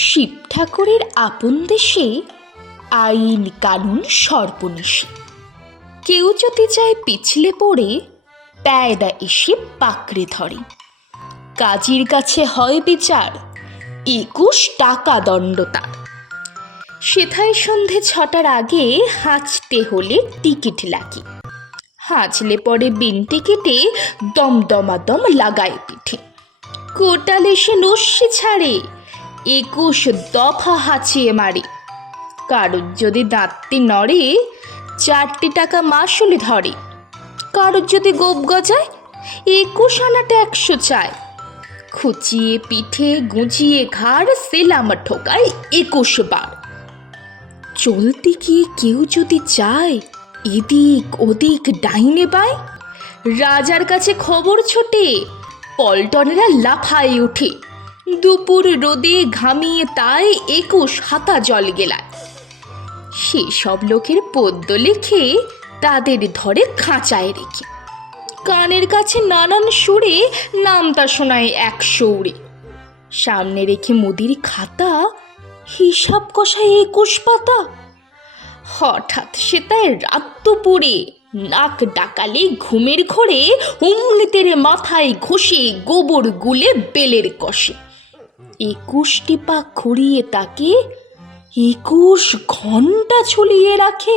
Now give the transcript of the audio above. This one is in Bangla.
শিব ঠাকুরের আপন দেশে আইন কানুন সর্বনেশে। কেউ যদি চায় পিছলে পড়ে, প্যায়দা এসে পাকড়ে ধরে। কাজীর কাছে হয় বিচার, 21 টাকা দণ্ড তার। সেথায় সন্ধে 6টার আগে হাঁচতে হলে টিকিট লাগে। হাঁচলে পরে বিন টিকিটে দমদমাদম লাগায় পিঠে। কোটাল এসে নস্যি ছাড়ে, 21 দফা হাঁচিয়ে মারে। কারোর যদি দাঁতটি নড়ে, 4টি টাকা মাসুল ধরে। কারোর যদি গোপ গজায়, 21 আনা ট্যাক্স চায়। খুচিয়ে পিঠে গুঁজিয়ে ঘাড় সেলাম ঠোকায় 21 বার। চলতে গিয়ে কেউ যদি চায়, এদিক ওদিক ডাইনে বায়, রাজার কাছে খবর ছোটে, পল্টনেরা লাফায় ওঠে। দুপুর রোদে ঘামিয়ে তাই 21 হাতা জল গেলায়। সেসব লোকের পদ্য লিখে তাদের ধরে খাঁচায় রেখে। কানের কাছে নানান সুরে নামতা শোনায় 100 উড়ে। সামনে রেখে মুদির খাতা, হিসাব কষায় 21 পাতা। হঠাৎ সে তাই রাত দুপুরে, নাক ডাকালে ঘুমের ঘোরে, অমনি তেরে মাথায় ঘষে গোবর গুলে বেলের কষে। 21টি পা খুঁড়িয়ে তাকে 21 ঘন্টা ঝুলিয়ে রাখে।